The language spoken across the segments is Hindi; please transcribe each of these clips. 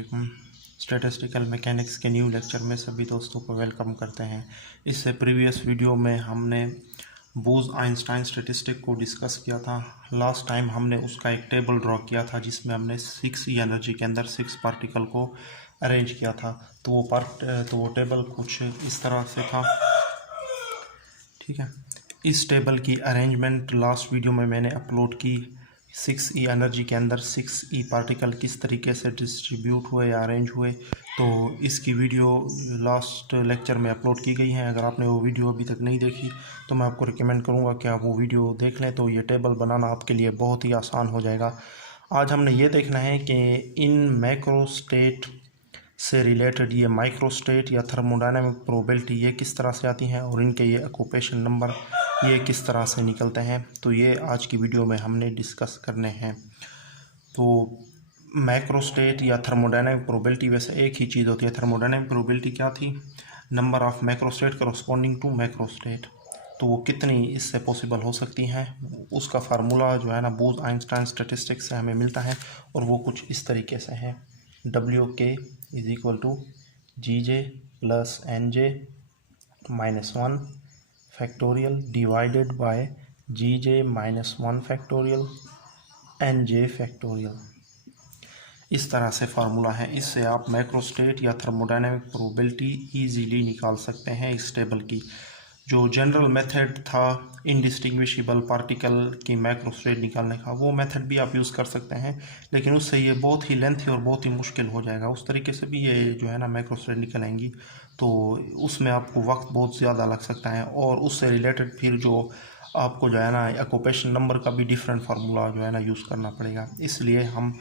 अस्सलामुअलैकुम। स्टैटिस्टिकल मैकेनिक्स के न्यू लेक्चर में सभी दोस्तों को वेलकम करते हैं। इससे प्रीवियस वीडियो में हमने बोस-आइंस्टाइन स्टैटिस्टिक को डिस्कस किया था। लास्ट टाइम हमने उसका एक टेबल ड्रॉ किया था जिसमें हमने 6e एनर्जी के अंदर 6 पार्टिकल को अरेंज किया था। तो वो टेबल कुछ इस तरह से था। ठीक है, इस टेबल की अरेंजमेंट लास्ट वीडियो में मैंने अपलोड की। 6e एनर्जी के अंदर 6e पार्टिकल किस तरीके से डिस्ट्रीब्यूट हुए या अरेंज हुए, तो इसकी वीडियो लास्ट लेक्चर में अपलोड की गई है। अगर आपने वो वीडियो अभी तक नहीं देखी तो मैं आपको रिकमेंड करूँगा कि आप वो वीडियो देख लें, तो ये टेबल बनाना आपके लिए बहुत ही आसान हो जाएगा। आज हमने ये देखना है कि इन मैक्रो स्टेट से रिलेटेड ये माइक्रो स्टेट या थर्मोडायनामिक प्रोबेबिलिटी ये किस तरह से आती हैं और इनके ये ऑक्यूपेशन नंबर ये किस तरह से निकलते हैं, तो ये आज की वीडियो में हमने डिस्कस करने हैं। तो मैक्रो स्टेट या थर्मोडायनामिक प्रोबेबिलिटी वैसे एक ही चीज़ होती है। थर्मोडायनामिक प्रोबेबिलिटी क्या थी? Number of macro state corresponding to macro state. तो वो कितनी इससे पॉसिबल हो सकती हैं, उसका फार्मूला जो है ना बोस-आइंस्टाइन स्टैटिस्टिक्स से हमें मिलता है और वो कुछ इस तरीके से है। WK is equal to GJ plus NJ minus 1 factorial divided by GJ minus 1 factorial NJ factorial. इस तरह से फार्मूला है। इससे आप मैक्रोस्टेट या थर्मोडायनामिक प्रोबेबिलिटी इजीली निकाल सकते हैं इस टेबल की। जो जनरल मेथड था इनडिस्टिंग्विशेबल पार्टिकल की मैक्रोस्टेट निकालने का, वो मेथड भी आप यूज़ कर सकते हैं, लेकिन उससे ये बहुत ही लेंथी और बहुत ही मुश्किल हो जाएगा। उस तरीके से भी ये जो है ना मैक्रोस्टेट निकलेंगी तो उसमें आपको वक्त बहुत ज़्यादा लग सकता है, और उससे रिलेटेड फिर जो आपको जो है ना ऑक्यूपेशन नंबर का भी डिफरेंट फार्मूला जो है ना यूज़ करना पड़ेगा। इसलिए हम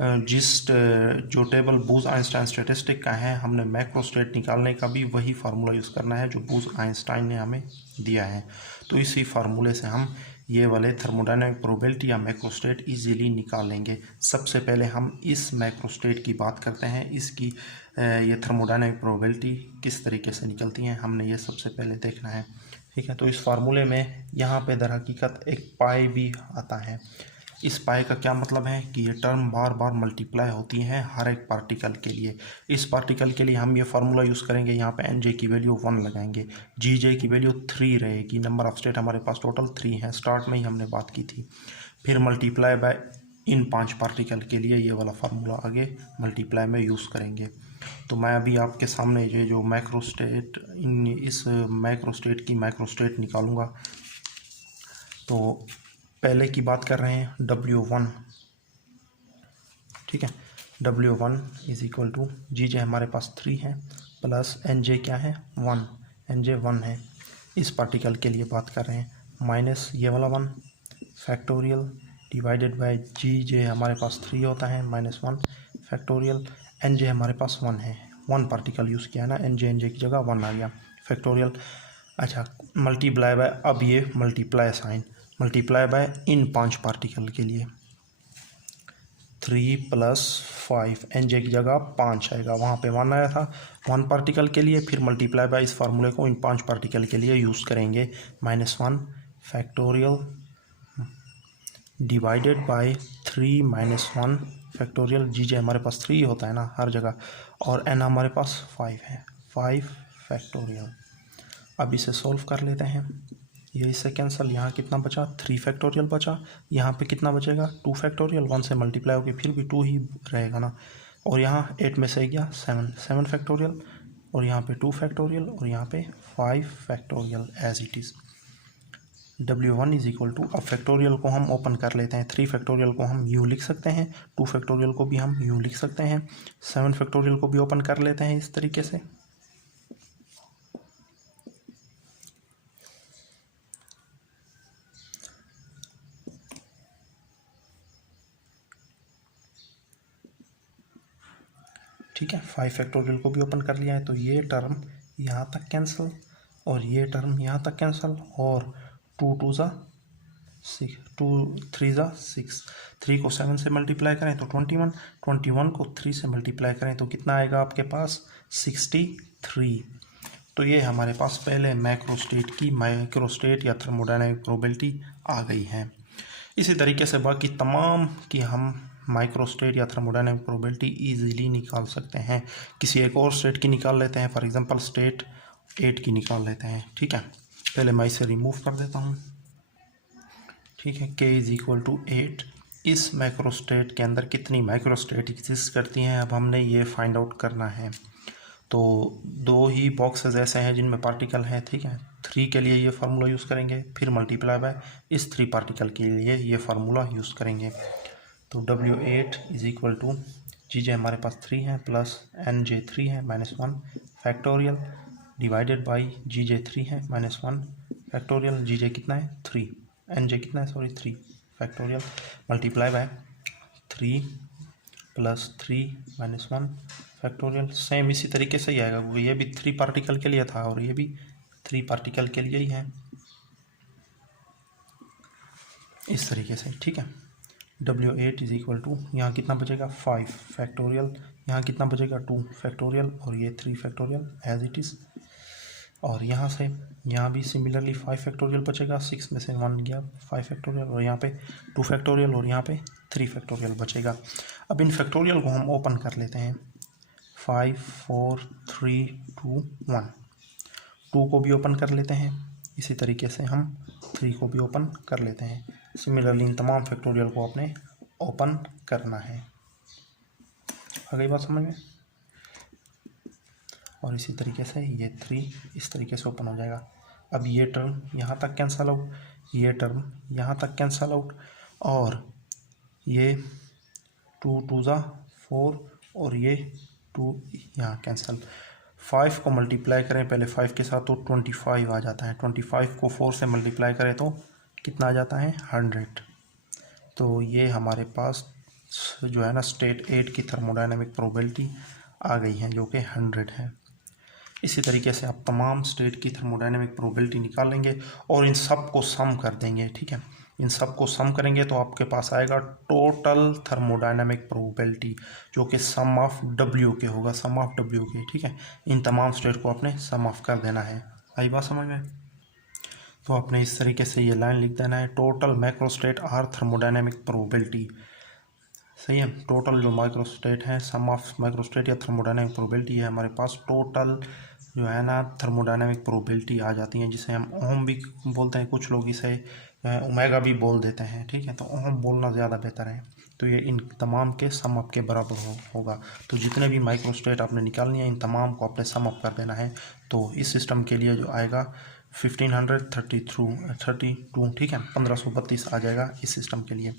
जो टेबल बोस-आइंस्टाइन स्टैटिस्टिक का है, हमने मैक्रोस्टेट निकालने का भी वही फार्मूला यूज़ करना है जो बोस-आइंस्टाइन ने हमें दिया है। तो इसी फार्मूले से हम ये वाले थर्मोडायनामिक प्रोबेबिलिटी या मैक्रोस्टेट इजीली निकाल लेंगे। सबसे पहले हम इस मैक्रोस्टेट की बात करते हैं। इसकी ये थर्मोडायनामिक प्रोबेबिलिटी किस तरीके से निकलती हैं, हमने ये सबसे पहले देखना है। ठीक है, तो इस फार्मूले में यहाँ पे दर हकीकत एक पाई भी आता है। इस पाई का क्या मतलब है कि ये टर्म बार बार मल्टीप्लाई होती हैं हर एक पार्टिकल के लिए। इस पार्टिकल के लिए हम ये फार्मूला यूज़ करेंगे, यहाँ पे NJ की वैल्यू 1 लगाएंगे, GJ की वैल्यू 3 रहेगी। नंबर ऑफ स्टेट हमारे पास टोटल 3 हैं, स्टार्ट में ही हमने बात की थी। फिर मल्टीप्लाई बाय इन 5 पार्टिकल के लिए ये वाला फार्मूला आगे मल्टीप्लाई में यूज़ करेंगे। तो मैं अभी आपके सामने ये जो मैक्रोस्टेट इस मैक्रोस्टेट की मैक्रोस्टेट निकालूंगा। तो पहले की बात कर रहे हैं W1। ठीक है, W1 is equal to GJ हमारे पास 3 है प्लस NJ क्या है 1, NJ 1 है। इस पार्टिकल के लिए बात कर रहे हैं माइनस ये वाला 1 फैक्टोरियल डिवाइडेड बाय GJ हमारे पास 3 होता है माइनस 1 फैक्टोरियल। NJ हमारे पास 1 है, 1 पार्टिकल यूज़ किया ना, NJ की जगह 1 आ गया फैक्टोरियल। अच्छा, मल्टीप्लाई बाय, अब ये मल्टीप्लाई साइन, मल्टीप्लाई बाय इन 5 पार्टिकल के लिए 3 प्लस 5, NJ की जगह 5 आएगा, वहाँ पे 1 आया था 1 पार्टिकल के लिए। फिर मल्टीप्लाई बाय इस फार्मूले को इन 5 पार्टिकल के लिए यूज़ करेंगे minus 1 factorial divided bye 3 minus 1 factorial. GJ हमारे पास 3 होता है ना हर जगह, और N हमारे पास 5 है, 5 फैक्टोरियल। अब इसे सोल्व कर लेते हैं, ये इससे कैंसिल, यहाँ कितना बचा 3 फैक्टोरियल बचा, यहाँ पे कितना बचेगा 2 फैक्टोरियल, 1 से मल्टीप्लाई होगी फिर भी 2 ही रहेगा ना, और यहाँ 8 में से गया 7 फैक्टोरियल, और यहाँ पे 2 फैक्टोरियल, और यहाँ पे 5 factorial as it is. W1 is equal to, अब फैक्टोरियल को हम ओपन कर लेते हैं, 3 फैक्टोरियल को हम यूँ लिख सकते हैं, 2 फैक्टोरियल को भी हम यूँ लिख सकते हैं, 7 फैक्टोरियल को भी ओपन कर लेते हैं इस तरीके से। ठीक है, 5 फैक्टोरियल को भी ओपन कर लिया है, तो ये टर्म यहाँ तक कैंसिल और ये टर्म यहाँ तक कैंसिल, और 2 2 ज़ा 6, 2 3 ज़ा 6, 3 को 7 से मल्टीप्लाई करें तो 21, 21 को 3 से मल्टीप्लाई करें तो कितना आएगा आपके पास 63। तो ये हमारे पास पहले मैक्रोस्टेट की माइक्रोस्टेट या थर्मोडायनामिक प्रोबेबिलिटी आ गई है। इसी तरीके से बाकी तमाम की हम माइक्रोस्टेट या थर्मोडायनेमिक प्रोबेबिलिटी इजीली निकाल सकते हैं। किसी एक और स्टेट की निकाल लेते हैं, फॉर एग्जांपल स्टेट 8 की निकाल लेते हैं। ठीक है, पहले मैं इसे रिमूव कर देता हूँ। ठीक है, k इज इक्वल टू 8। इस माइक्रोस्टेट के अंदर कितनी माइक्रोस्टेट एग्जिस्ट करती हैं, अब हमने ये फाइंड आउट करना है। तो दो ही बॉक्सेस ऐसे हैं जिनमें पार्टिकल हैं। ठीक है, 3 के लिए ये फार्मूला यूज़ करेंगे, फिर मल्टीप्लाई बाय इस 3 पार्टिकल के लिए ये फार्मूला यूज़ करेंगे। तो W8 is equal to GJ हमारे पास 3 है प्लस NJ 3 है -1 फैक्टोरियल डिवाइडेड बाई GJ 3 है -1 फैक्टोरियल। GJ कितना है 3, NJ कितना है 3 factorial multiply by 3 plus 3 -1 factorial. Same इसी तरीके से ही आएगा क्योंकि ये भी 3 पार्टिकल के लिए था और ये भी 3 पार्टिकल के लिए ही है, इस तरीके से। ठीक है, W8 इज इक्वल टू यहाँ कितना बचेगा 5 फैक्टोरियल, यहाँ कितना बचेगा 2 फैक्टोरियल और ये 3 फैक्टोरियल एज इट इज़। और यहाँ से यहाँ भी सिमिलरली 5 फैक्टोरियल बचेगा, 6 में से 1 गया 5 फैक्टोरियल और यहाँ पे 2 फैक्टोरियल और यहाँ पे 3 फैक्टोरियल बचेगा। अब इन फैक्टोरियल को हम ओपन कर लेते हैं। 5 4 3 2 1, 2 को भी ओपन कर लेते हैं, इसी तरीके से हम 3 को भी ओपन कर लेते हैं। सिमिलरली इन तमाम फैक्टोरियल को आपने ओपन करना है। आ गई बात समझ में? और इसी तरीके से ये 3 इस तरीके से ओपन हो जाएगा। अब ये टर्म यहाँ तक कैंसल आउट, ये टर्म यहाँ तक कैंसल आउट और ये 2 2 ज़ा 4 और ये 2 यहाँ कैंसल। 5 को मल्टीप्लाई करें पहले 5 के साथ तो 25 आ जाता है। 25 को 4 से मल्टीप्लाई करें तो कितना आ जाता है 100। तो ये हमारे पास जो है ना स्टेट 8 की थर्मोडायनेमिक प्रोबेबिलिटी आ गई है जो कि 100 है। इसी तरीके से आप तमाम स्टेट की थर्मोडायनेमिक प्रोबेबिलिटी निकाल लेंगे और इन सब को सम कर देंगे। ठीक है, इन सब को सम करेंगे तो आपके पास आएगा टोटल थर्मोडायनेमिक प्रोबेबिलिटी जो कि सम ऑफ W के होगा, सम ऑफ W के। ठीक है, इन तमाम स्टेट को आपने सम ऑफ कर देना है। आई बात समझ में? तो आपने इस तरीके से ये लाइन लिख देना है, total macrostate or thermodynamic probability. सही है, टोटल जो माइक्रोस्टेट है सम ऑफ माइक्रोस्टेट या थर्मोडायनेमिक प्रोबेबिलिटी है हमारे पास, टोटल जो है ना थर्मोडायनेमिक प्रोबेबिलिटी आ जाती है, जिसे हम ओम भी बोलते हैं, कुछ लोग इसे ओमेगा भी बोल देते हैं। ठीक है, तो ओम बोलना ज़्यादा बेहतर है। तो ये इन तमाम के सम अप के बराबर होगा। तो जितने भी माइक्रोस्टेट आपने निकालनी है इन तमाम को आपने सम अप कर देना है। तो इस सिस्टम के लिए जो आएगा 1532। ठीक है, 1532 आ जाएगा इस सिस्टम के लिए।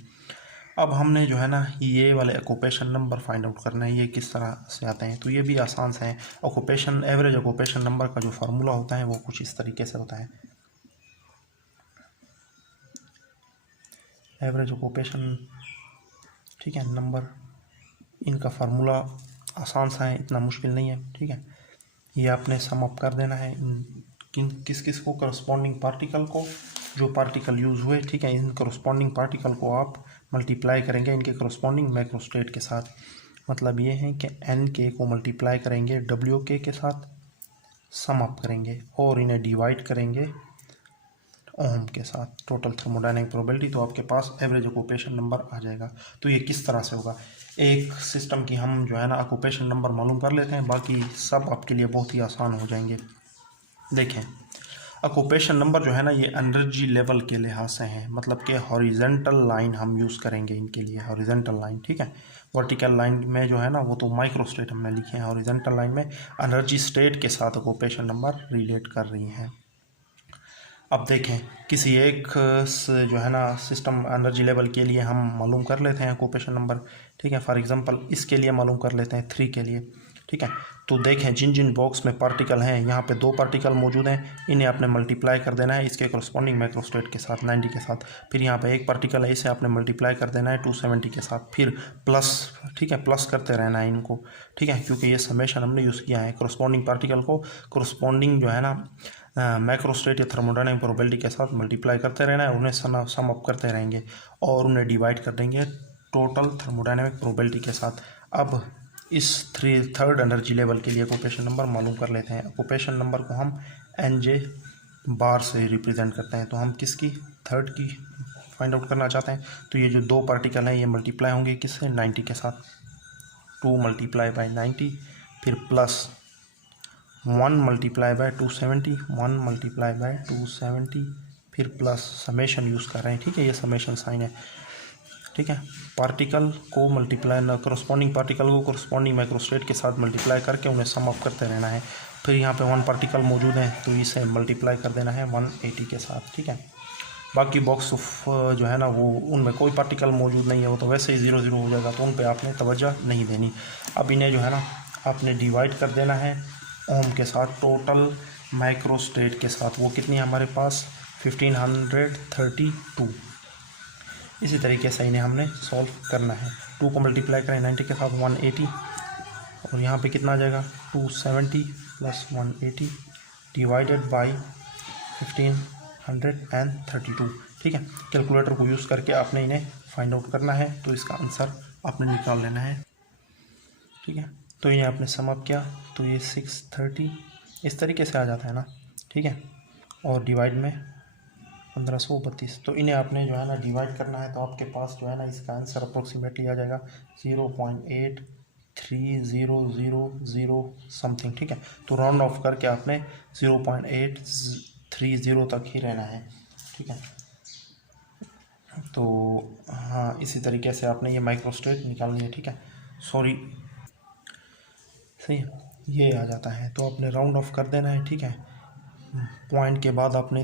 अब हमने जो है ना ये वाले ऑक्यूपेशन नंबर फाइंड आउट करना है, ये किस तरह से आते हैं। तो ये भी आसान से है। ऑक्यूपेशन एवरेज ऑक्यूपेशन नंबर का जो फार्मूला होता है वो कुछ इस तरीके से होता है। एवरेज ऑक्यूपेशन, ठीक है, नंबर, इनका फार्मूला आसान सा है, इतना मुश्किल नहीं है। ठीक है, ये आपने सम अप कर देना है किस किस को, करस्पॉन्डिंग पार्टिकल को, जो पार्टिकल यूज़ हुए। ठीक है, इन करस्पॉन्डिंग पार्टिकल को आप मल्टीप्लाई करेंगे इनके करस्पॉन्डिंग मैक्रोस्टेट के साथ। मतलब ये है कि NK को मल्टीप्लाई करेंगे WK के साथ, सम अप करेंगे और इन्हें डिवाइड करेंगे ओम के साथ, टोटल थर्मोडायनेमिक प्रोबेबिलिटी। तो आपके पास एवरेज ऑक्यूपेशन नंबर आ जाएगा। तो ये किस तरह से होगा, एक सिस्टम की हम जो है ना ऑक्यूपेशन नंबर मालूम कर लेते हैं, बाकी सब आपके लिए बहुत ही आसान हो जाएंगे। देखें, ऑक्यूपेशन नंबर जो है ना ये एनर्जी लेवल के लिहाज से है, मतलब कि हॉरिजेंटल लाइन हम यूज़ करेंगे इनके लिए, हॉरिजेंटल लाइन। ठीक है, वर्टिकल लाइन में जो है ना वो तो माइक्रोस्टेट हमने लिखे हैं, हॉरिजेंटल लाइन में एनर्जी स्टेट के साथ ऑक्यूपेशन नंबर रिलेट कर रही हैं। अब देखें, किसी एक जो है ना सिस्टम एनर्जी लेवल के लिए हम मालूम कर लेते हैं ऑक्यूपेशन नंबर। ठीक है, फॉर एग्जांपल इसके लिए मालूम कर लेते हैं 3 के लिए। ठीक है, तो देखें जिन जिन बॉक्स में पार्टिकल हैं, यहाँ पे 2 पार्टिकल मौजूद हैं, इन्हें आपने मल्टीप्लाई कर देना है इसके करस्पॉन्डिंग माइक्रोस्टेट के साथ 90 के साथ। फिर यहाँ पे एक पार्टिकल है, इसे आपने मल्टीप्लाई कर देना है 270 के साथ, फिर प्लस। ठीक है, प्लस करते रहना है इनको। ठीक है, क्योंकि ये समेशन हमने यूज़ किया है, करस्पॉन्डिंग पार्टिकल को करस्पॉन्डिंग जो है ना मैक्रोस्टेट या थर्मोडायनेमिक प्रोबेबिलिटी के साथ मल्टीप्लाई करते रहना है, उन्हें सम अप करते रहेंगे और उन्हें डिवाइड कर देंगे टोटल थर्मोडायनेमिक प्रोबेबिलिटी के साथ। अब इस थर्ड एनर्जी लेवल के लिए ऑक्यूपेशन नंबर मालूम कर लेते हैं। ऑक्यूपेशन नंबर को हम NJ बार से रिप्रेजेंट करते हैं। तो हम किसकी, थर्ड की फाइंड आउट करना चाहते हैं तो ये जो दो पार्टिकल हैं ये मल्टीप्लाई होंगे किससे, 90 के साथ। 2 मल्टीप्लाई बाय 90, फिर plus 1 multiply by 270, 1 multiply by 270, फिर प्लस समेशन यूज़ कर रहे हैं, ठीक है, ये समेशन साइन है, ठीक है। पार्टिकल को मल्टीप्लाई ना, करस्पॉन्डिंग पार्टिकल को करस्पॉन्डिंग माइक्रोस्टेट के साथ मल्टीप्लाई करके उन्हें सम अप करते रहना है। फिर यहाँ पे 1 पार्टिकल मौजूद है तो इसे मल्टीप्लाई कर देना है 180 के साथ, ठीक है। बाकी बॉक्स जो है ना वो उनमें कोई पार्टिकल मौजूद नहीं है, वो तो वैसे ही 0 0 हो जाएगा, तो उन पे आपने तवज्जो नहीं देनी। अब इन्हें जो है ना आपने डिवाइड कर देना है ओम के साथ, टोटल माइक्रोस्टेट के साथ। वो कितनी है हमारे पास, 1532। इसी तरीके से इन्हें हमने सॉल्व करना है। 2 को मल्टीप्लाई करें 90 के साथ 180, और यहाँ पे कितना आ जाएगा 270 प्लस 180 डिवाइडेड बाई 1532, ठीक है। कैलकुलेटर को यूज़ करके आपने इन्हें फाइंड आउट करना है, तो इसका आंसर आपने निकाल लेना है, ठीक है। तो इन्हें आपने सम अप किया तो ये 630 इस तरीके से आ जाता है ना, ठीक है, और डिवाइड में 1532। तो इन्हें आपने जो है ना डिवाइड करना है, तो आपके पास जो है ना इसका आंसर अप्रोक्सीमेटली आ जाएगा 0.8300 समथिंग, ठीक है। तो राउंड ऑफ करके आपने 0.830 तक ही रहना है, ठीक है। तो हाँ, इसी तरीके से आपने ये माइक्रोस्टेट निकालनी है, ठीक है। सॉरी, सही है, ये आ जाता है तो आपने राउंड ऑफ कर देना है, ठीक है। पॉइंट के बाद आपने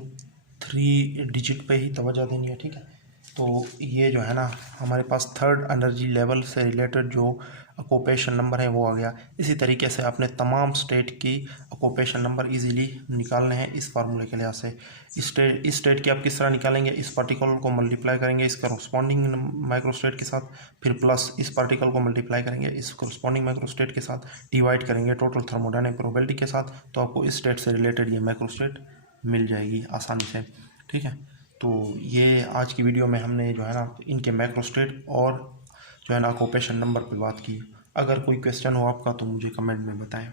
3 डिजिट पे ही तवज्जो देनी है, ठीक है। तो ये जो है ना हमारे पास थर्ड एनर्जी लेवल से रिलेटेड जो ऑक्यूपेशन नंबर है वो आ गया। इसी तरीके से आपने तमाम स्टेट की ऑक्यूपेशन नंबर इजीली निकालने हैं इस फार्मूले के लिहाज से। इस स्टेट की आप किस तरह निकालेंगे, इस पार्टिकल को मल्टीप्लाई करेंगे इस करस्पॉन्डिंग माइक्रोस्टेट के साथ, फिर प्लस इस पार्टिकल को मल्टीप्लाई करेंगे इस करस्पॉन्डिंग माइक्रोस्टेट के साथ, डिवाइड करेंगे टोटल थर्मोडायनेमिक प्रोबेबिलिटी के साथ, तो आपको इस स्टेट से रिलेटेड ये माइक्रोस्टेट मिल जाएगी आसानी से, ठीक है। तो ये आज की वीडियो में हमने जो है ना इनके माइक्रोस्टेट और जो है ना ऑक्यूपेशन नंबर पे बात की। अगर कोई क्वेश्चन हो आपका तो मुझे कमेंट में बताएं।